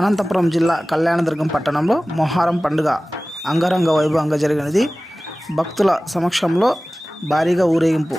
అనంతపురం జిల్లా కళ్యాణదుర్గం పట్టణంలో మొహారం పండుగ అంగరంగ వైభవంగా జరిగినది భక్తుల సమక్షంలో భారీగా ఊరేగింపు